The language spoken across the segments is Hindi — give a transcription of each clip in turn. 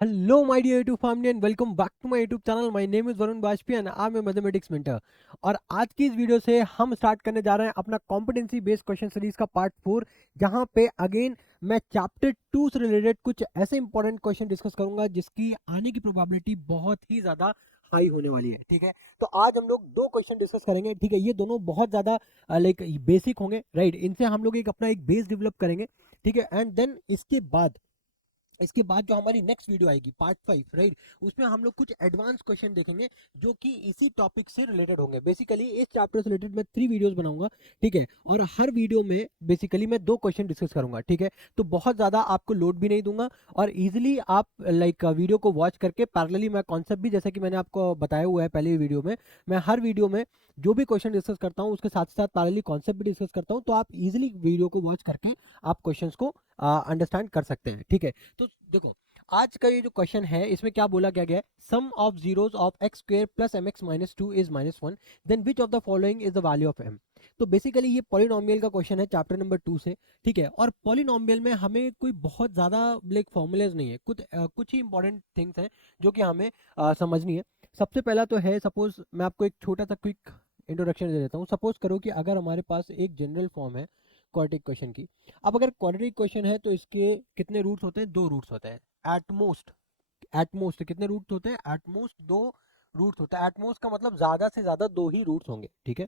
Hello, my dear YouTube family, and welcome back to my YouTube channel. My name is Varun Bajpayee and I'm a mathematics mentor. और आज की इस वीडियो से हम स्टार्ट करने जा रहे हैं अपना कॉम्पिटेंसी बेस्ड क्वेश्चन सीरीज का पार्ट 4, जहां पे अगेन मैं चैप्टर 2 से रिलेटेड कुछ ऐसे इंपॉर्टेंट क्वेश्चन डिस्कस करूंगा जिसकी आने की प्रोबेबिलिटी बहुत ही ज्यादा हाई होने वाली है। ठीक है, तो आज हम लोग दो क्वेश्चन डिस्कस करेंगे। ठीक है, ये दोनों बहुत ज्यादा लाइक बेसिक होंगे, राइट। इनसे हम लोग एक अपना एक बेस डेवलप करेंगे। ठीक है, एंड देन इसके बाद जो हमारी नेक्स्ट वीडियो आएगी पार्ट 5, राइट, उसमें हम लोग कुछ एडवांस क्वेश्चन देखेंगे जो कि इसी टॉपिक से रिलेटेड होंगे। बेसिकली इस चैप्टर से रिलेटेड मैं 3 वीडियोस बनाऊंगा। ठीक है, और हर वीडियो में बेसिकली मैं 2 क्वेश्चन डिस्कस करूंगा। ठीक है, तो बहुत ज़्यादा आपको लोड भी नहीं दूंगा और इजीली आप लाइक वीडियो को वॉच करके पैरेलली मैं कॉन्सेप्ट भी, जैसे कि मैंने आपको बताया हुआ है पहले वीडियो में, मैं हर वीडियो में जो भी क्वेश्चन डिस्कस करता हूँ उसके साथ साथ पैरेलली कॉन्सेप्ट भी डिस्कस करता हूँ, तो आप इजीली वीडियो को वॉच करके आप क्वेश्चंस को अंडरस्टैंड कर सकते हैं। ठीक है, तो देखो आज का ये जो क्वेश्चन है इसमें क्या बोला गया है, sum of zeroes of x square plus m x minus two is minus one, then which of the following is the value of m. तो बेसिकली ये पॉलिनोमियल का क्वेश्चन है चैप्टर नंबर 2 से। ठीक है, और पॉलिनोमियल में हमें कोई बहुत ज़्यादा लाइक फॉर्मूलेज नहीं है, कुछ ही इंपॉर्टेंट थिंग्स हैं जो कि हमें समझनी है। सबसे पहला तो है, सपोज मैं आपको एक छोटा सा क्विक इंट्रोडक्शन दे देता हूँ। सपोज करो कि अगर हमारे पास एक जनरल फॉर्म है क्वाड्रेटिक क्वेश्चन की। अब अगर क्वाड्रेटिक क्वेश्चन है तो इसके कितने रूट्स होते हैं? 2 रूट्स होते हैं एटमोस्ट। एटमोस्ट कितने रूट्स होते हैं? एटमोस्ट 2 रूट्स होता है। एटमोस्ट का मतलब ज्यादा से ज्यादा 2 ही रूट्स होंगे। ठीक है,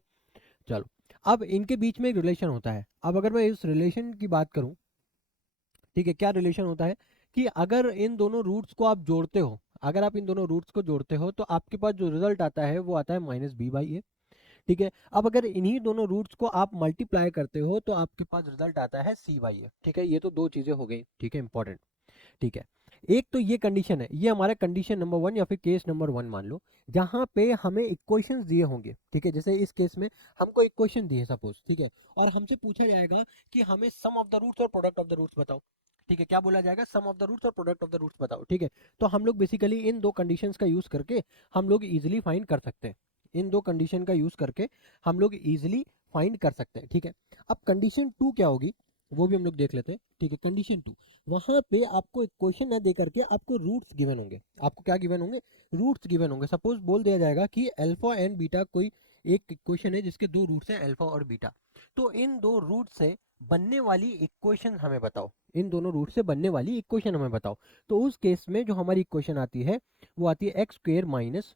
चलो। अब इनके बीच में एक रिलेशन होता है। अब अगर मैं इस रिलेशन की बात करूं, ठीक है, क्या रिलेशन होता है कि अगर इन दोनों रूट्स को आप जोड़ते हो, अगर आप इन दोनों रूट्स को जोड़ते हो तो आपके पास जो रिजल्ट आता है वो आता है माइनस बी बाई ए। ठीक है, अब अगर इन्हीं दोनों रूट्स को आप मल्टीप्लाई करते हो तो आपके पास रिजल्ट आता है सी बाई ए। ठीक है, ये तो दो चीजें हो गई। ठीक है, इंपॉर्टेंट। ठीक है, एक तो ये कंडीशन है, ये हमारा कंडीशन नंबर 1 या फिर केस नंबर 1 मान लो, जहां पे हमें इक्वेशंस दिए होंगे। ठीक है, जैसे इस केस में हमको इक्वेशन दी है सपोज। ठीक है, और हमसे पूछा जाएगा कि हमें सम ऑफ द रूट्स और प्रोडक्ट ऑफ द रूट्स बताओ। ठीक है, क्या बोला जाएगा? सम ऑफ द रूट्स और प्रोडक्ट ऑफ द रूट्स बताओ। ठीक है, तो हम लोग बेसिकली इन दो कंडीशंस का यूज करके हम लोग इजिली फाइंड कर सकते हैं। इन दो कंडीशन का यूज करके हम लोग इजिली फाइंड कर सकते हैं। ठीक है, अब कंडीशन 2 क्या होगी वो भी हम लोग देख लेते हैं। ठीक है, कंडीशन 2, वहां पे आपको एक क्वेश्चन ना दे करके आपको रूट्स गिवन होंगे। आपको क्या गिवन होंगे? रूट्स गिवन होंगे। सपोज बोल दिया जाएगा कि अल्फा एंड बीटा कोई एक इक्वेशन है जिसके 2 रूट्स हैं अल्फा और बीटा, तो इन दो रूट से बनने वाली इक्वेशन हमें बताओ। इन दोनों रूट से बनने वाली इक्वेशन हमें बताओ। तो उस केस में जो हमारी इक्वेशन आती है वो आती है x square minus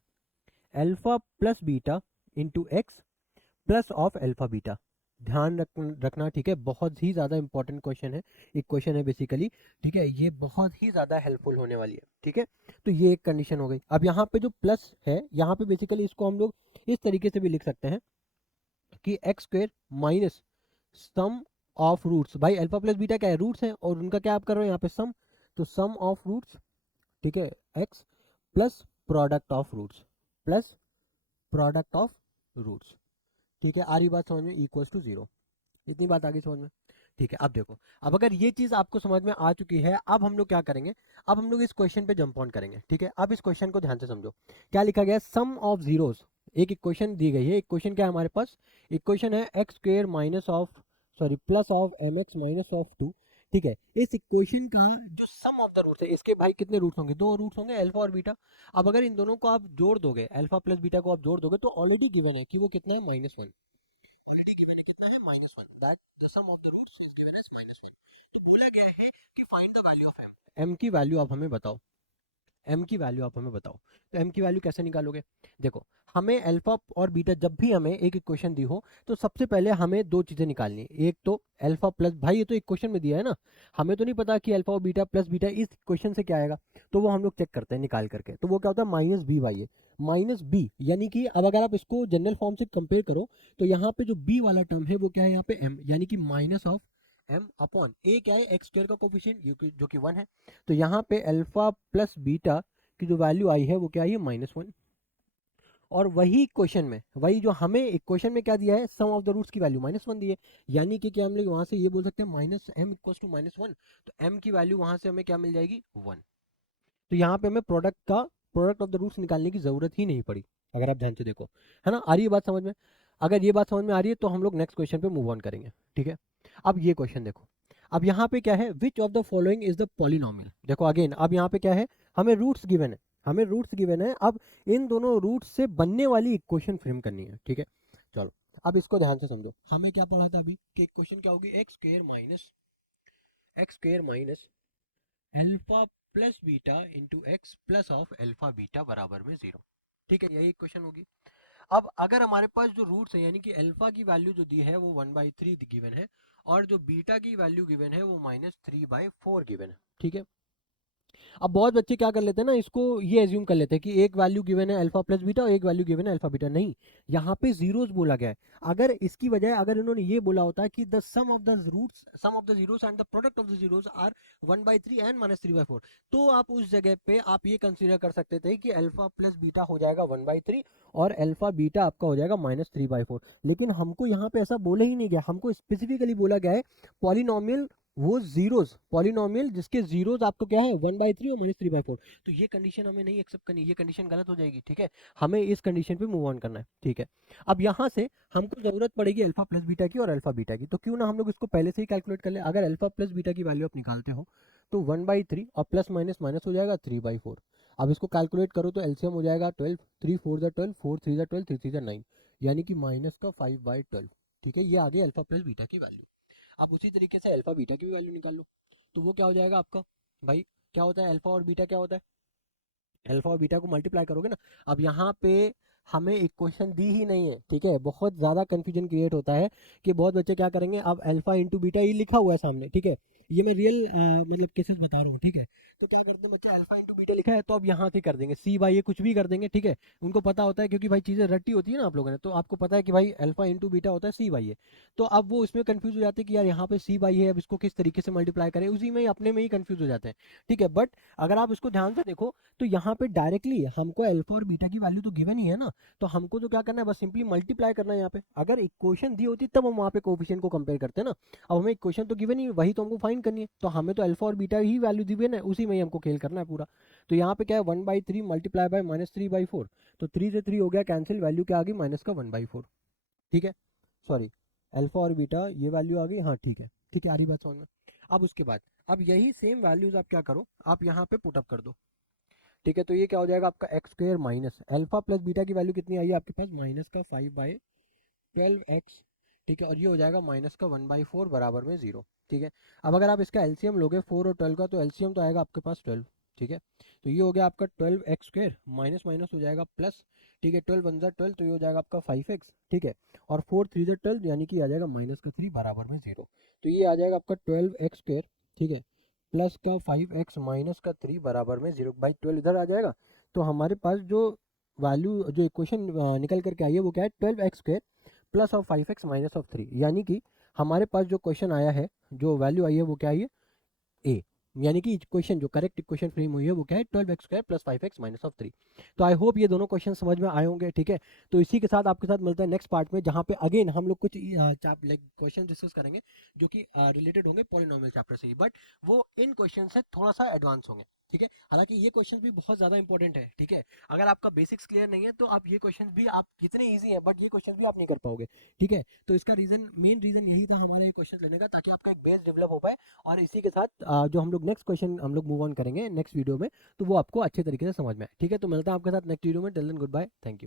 alpha plus beta into x plus of alpha beta. ध्यान रखना, ठीक है, बहुत ही ज़्यादा इंपॉर्टेंट क्वेश्चन है, एक क्वेश्चन है बेसिकली। ठीक है, ये बहुत ही ज़्यादा हेल्पफुल होने वाली है। ठीक है, तो ये एक कंडीशन हो गई। अब यहाँ पे जो प्लस है, यहाँ पे बेसिकली इसको हम लोग इस तरीके से भी लिख सकते हैं कि x square minus sum of roots. भाई अल्फा प्लस बीटा क्या है? रूट्स हैं, और उनका क्या आप कर रहे हो यहाँ पे? सम। तो सम ऑफ रूट्स, ठीक है, x plus product of roots, plus product of roots. ठीक है, आ रही बात समझ में? Equals to 0। इतनी बात आ गई समझ में? ठीक है, अब देखो, अब अगर ये चीज आपको समझ में आ चुकी है, अब हम लोग क्या करेंगे? अब हम लोग इस क्वेश्चन पे जंप ऑन करेंगे। ठीक है, अब इस क्वेश्चन को ध्यान से समझो। क्या लिखा गया है? Sum of zeros. एक इक्वेशन दी गई है। इक्वेशन क्या है हमारे पास? इक्वेशन है x square minus of, sorry, plus of m x minus of two. ठीक है, इस इक्वेशन का जो सम ऑफ द रूट्स है, इसके भाई कितने रूट्स होंगे? 2 रूट्स होंगे, अल्फा और बीटा। अब अगर इन दोनों को आप जोड़ दोगे, अल्फा प्लस बीटा को आप जोड़ दोगे, तो ऑलरेडी गिवन है कि वो कितना है? Minus one. ऑलरेडी गिवन है कितना है? Minus one. That the sum of the roots is given as minus one. तो बोला गया है कि find the value of m. M की वैल्यू आप हमें बताओ। एम की वैल्यू आप हमें बताओ। तो एम की वैल्यू कैसे निकालोगे? देखो, हमें अल्फा और बीटा, जब भी हमें एक इक्वेशन दी हो तो सबसे पहले हमें दो चीजें निकालनी है। एक तो अल्फा प्लस, भाई ये तो इक्वेशन में दिया है ना, हमें तो नहीं पता कि अल्फा और बीटा प्लस बीटा इस इक्वेशन से क्या आएगा। तो वो हम लोग चेक करते हैं निकाल करके। तो वो क्या होता है? Minus b by a. Minus b यानी कि अब अगर आप इसको जनरल फॉर्म से कंपेयर करो तो यहाँ पे जो बी वाला टर्म है वो क्या है? यहाँ पे एम, यानी कि माइनस ऑफ एम अपॉन ए। क्या है? एक्स स्क्वायर का कोफिशिएंट जो कि 1 है। तो यहाँ पे अल्फा प्लस बीटा की जो वैल्यू आई है वो क्या आई है? Minus one. और वही क्वेश्चन में, वही जो हमें इक्वेशन में क्या दिया है? सम ऑफ द रूट्स की वैल्यू माइनस वन दी है। यानी कि क्या हम लोग वहां से ये बोल सकते हैं minus m equals to minus one. तो एम की वैल्यू वहां से हमें क्या मिल जाएगी? वन। तो यहाँ पे हमें प्रोडक्ट ऑफ द रूट्स निकालने की जरूरत ही नहीं पड़ी, अगर आप ध्यान से देखो। है ना? आ रही है बात समझ में? अगर ये बात समझ में आ रही है तो हम लोग नेक्स्ट क्वेश्चन पे मूव ऑन करेंगे। ठीक है, अब ये क्वेश्चन देखो। अब यहाँ पे क्या है, विच of the following is the polynomial. देखो अगेन, अब यहाँ पे क्या है, हमें रूट्स गिवन है, हमें रूट्स गिवन है। अब इन दोनों रूट्स से बनने वाली इक्वेशन फ्रेम करनी है, ठीक है। चलो अब इसको ध्यान से समझो। हमें क्या पढ़ा था अभी कि इक्वेशन क्या होगी, x square minus alpha plus beta into x plus of alpha beta बराबर में 0। ठीक है, यही इक्वेशन होगी। अब अगर हमारे पास जो रूट्स है यानी कि अल्फा की वैल्यू जो दी है वो 1/3 गिवन है, और जो बीटा की वैल्यू गिवन है वो -3/4 गिवन है, ठीक है। अब बहुत बच्चे क्या कर लेते हैं ना, इसको ये एज्यूम कर लेते हैं कि एक वैल्यू गिवन है अल्फा प्लस बीटा और एक वैल्यू गिवन है अल्फा बीटा। नहीं, यहाँ पे जीरोस बोला गया है। अगर इसकी बजाय अगर इन्होंने ये बोला होता कि the sum of the roots, sum of the zeros and the product of the zeros are 1/3 एंड -3/4, तो आप उस जगह पे आप ये कंसीडर कर सकते थे कि अल्फा प्लस बीटा हो जाएगा 1/3 और अल्फा बीटा आपका हो जाएगा -3/4। लेकिन हमको यहाँ पे ऐसा बोला ही नहीं गया, हमको स्पेसिफिकली बोला गया है पॉलिनोमियल, वो जीरोस, पॉलिनोमियल जिसके जीरोस आपको क्या है 1/3 और -3/4। तो ये कंडीशन हमें नहीं एक्सेप्ट करनी, ये कंडीशन गलत हो जाएगी, ठीक है। हमें इस कंडीशन पे मूव ऑन करना है, ठीक है। अब यहाँ से हमको जरूरत पड़ेगी अल्फा प्लस बीटा की और अल्फा बीटा की, तो क्यों ना हम लोग इसको पहले से ही कैलकुलेट कर ले। अगर अल्फा प्लस बीटा की वैल्यू आप निकालते हो तो 1/3 और प्लस माइनस माइनस हो जाएगा 3/4। अब इसको कैलकुलेट करो तो एलसीएम हो जाएगा 12, 3 4 12, 4 3 12, 3 3 9, यानी कि माइनस का 5/12, ठीक है। ये आ गई अल्फा प्लस बीटा की वैल्यू। आप उसी तरीके से अल्फा बीटा की भी वैल्यू निकाल लो, तो वो क्या हो जाएगा आपका भाई, क्या होता है अल्फा और बीटा, क्या होता है अल्फा और बीटा को मल्टीप्लाई करोगे ना। अब यहाँ पे हमें इक्वेशन दी ही नहीं है, ठीक है। बहुत ज़्यादा कंफ्यूजन क्रिएट होता है कि बहुत बच्चे क्या करेंगे, अब अल्फा इंटू बीटा ये लिखा हुआ है सामने, ठीक है। ये मैं रियल मतलब केसेस बता रहा हूँ, ठीक है। तो क्या करते हैं बच्चे, अल्फा इंटू बीटा लिखा है तो अब यहाँ से कर देंगे सी बाई ए, कुछ भी कर देंगे, ठीक है। उनको पता होता है क्योंकि भाई चीज़ें रट्टी होती है ना आप लोगों ने, तो आपको पता है कि भाई अल्फा इंटू बीटा होता है सी बाई ए। तो अब वो इसमें कंफ्यूज हो जाते हैं कि यार यहाँ पे सी बाई है, अब इसको किस तरीके से मल्टीप्लाई करें, उसी में ही अपने में ही कंफ्यूज हो जाते हैं, ठीक है। बट अगर आप इसको ध्यान से देखो तो यहाँ पे डायरेक्टली हमको अल्फा और बीटा की वैल्यू तो गिवन ही है ना, तो हमको तो क्या करना है, बस सिंपली मल्टीप्लाई करना है यहाँ पे। अगर इक्वेशन दी होती तब हम वहाँ पे कोफिशिएंट को कंपेयर करते हैं ना। अब हमें इक्वेशन तो गिवन ही, वही तो हमको फाइंड करनी है, तो हमें तो अल्फा और बीटा ही वैल्यू गिवन है, उसी में ही हमको खेल करना है पूरा। तो यहाँ पे क्या है 1/3 मल्टीप्लाई बाय -3/4, तो 3 से 3 हो गया कैंसिल, वैल्यू क्या आ गई माइनस का 1/4, ठीक है। सॉरी, अल्फा और बीटा ये वैल्यू आ गई, हाँ ठीक है, ठीक है, आ रही बात समझ में। अब उसके बाद अब यही सेम वैल्यूज आप क्या करो, आप यहाँ पे पुट अप कर दो, ठीक है। तो ये क्या हो जाएगा आपका x square minus alpha plus beta की वैल्यू कितनी आई है आपके पास, माइनस का 5/12x, ठीक है। और ये हो जाएगा माइनस का 1/4 बराबर में 0, ठीक है। अब अगर आप इसका एलसीएम लोगे 4 और 12 का, तो एलसीएम तो आएगा आपके पास 12, ठीक है। तो ये हो गया आपका 12x² माइनस माइनस हो जाएगा प्लस, ठीक है। 12 वन 12, तो ये हो जाएगा आपका 5x, ठीक है। और 4 3 12, यानी कि आ जाएगा माइनस का 3 बराबर में 0। तो ये आ जाएगा आपका 12x², ठीक है, प्लस का 5x माइनस का 3 बराबर में 0/12 इधर आ जाएगा। तो हमारे पास जो वैल्यू, जो इक्वेशन निकल करके आई है वो क्या है, 12x² plus of 5x minus of 3, यानी कि हमारे पास जो क्वेश्चन आया है, जो वैल्यू आई है वो क्या आई है ए, यानी कि इक्वेशन, जो करेक्ट इक्वेशन फ्रेम हुई है वो क्या है 12x² plus 5x minus of 3। तो आई होप ये दोनों क्वेश्चन समझ में आए होंगे, ठीक है। तो इसी के साथ आपके साथ मिलता है नेक्स्ट पार्ट में, जहाँ पे अगेन हम लोग कुछ क्वेश्चन डिस्कस करेंगे जो कि रिलेटेड होंगे पॉलिनोमियल चैप्टर से ही, बट वो इन क्वेश्चन से थोड़ा सा एडवांस होंगे, ठीक है। हालांकि ये क्वेश्चन भी बहुत ज्यादा इंपॉर्टेंट है, ठीक है। अगर आपका बेसिक्स क्लियर नहीं है तो आप ये क्वेश्चन भी, आप कितने ईजी है बट ये क्वेश्चन भी आप नहीं कर पाओगे, ठीक है। तो इसका रीजन, मेन रीजन यही था हमारा ये क्वेश्चन लेने का, ताकि आपका एक बेस डेवलप हो पाए। और इसी के साथ जो हम लोग नेक्स्ट क्वेश्चन हम लोग मूव ऑन करेंगे नेक्स्ट वीडियो में, तो वो आपको अच्छे तरीके से समझ में आए, ठीक है। तो मिलता है आपके साथ नेक्स्ट वीडियो में, till then goodbye, thank you.